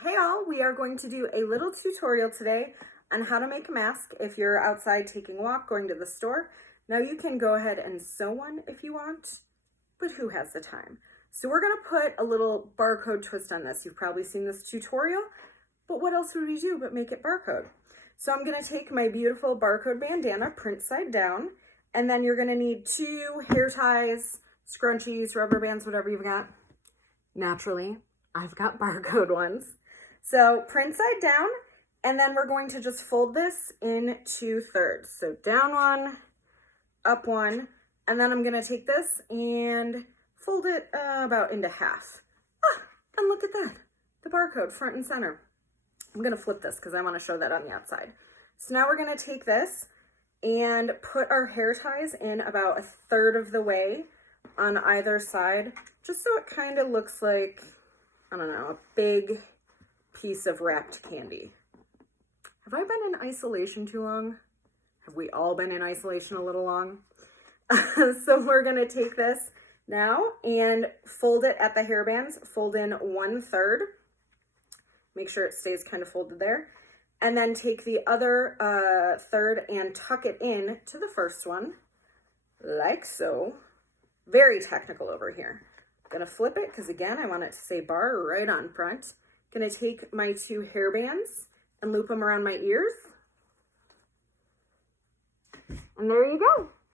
Hey all, we are going to do a little tutorial today on how to make a mask if you're outside taking a walk, going to the store. Now you can go ahead and sew one if you want, but who has the time? So we're gonna put a little barcode twist on this. You've probably seen this tutorial, but what else would we do but make it barcode? So I'm gonna take my beautiful barcode bandana, print side down, and then you're gonna need 2 hair ties, scrunchies, rubber bands, whatever you've got. Naturally, I've got barcode ones. So print side down, and then we're going to just fold this in 2/3. So down one, up one, and then I'm gonna take this and fold it about into half. And look at that, the barcode front and center. I'm gonna flip this because I wanna show that on the outside. So now we're gonna take this and put our hair ties in about 1/3 of the way on either side, just so it kind of looks like, I don't know, a big piece of wrapped candy. Have I been in isolation too long? Have we all been in isolation a little long? So we're gonna take this now and fold it at the hair bands, fold in 1/3. Make sure it stays kind of folded there. And then take the other third and tuck it in to the first one, like so. Very technical over here. Gonna flip it, because again, I want it to say bar right on front. Gonna take my 2 hair bands and loop them around my ears. And there you go.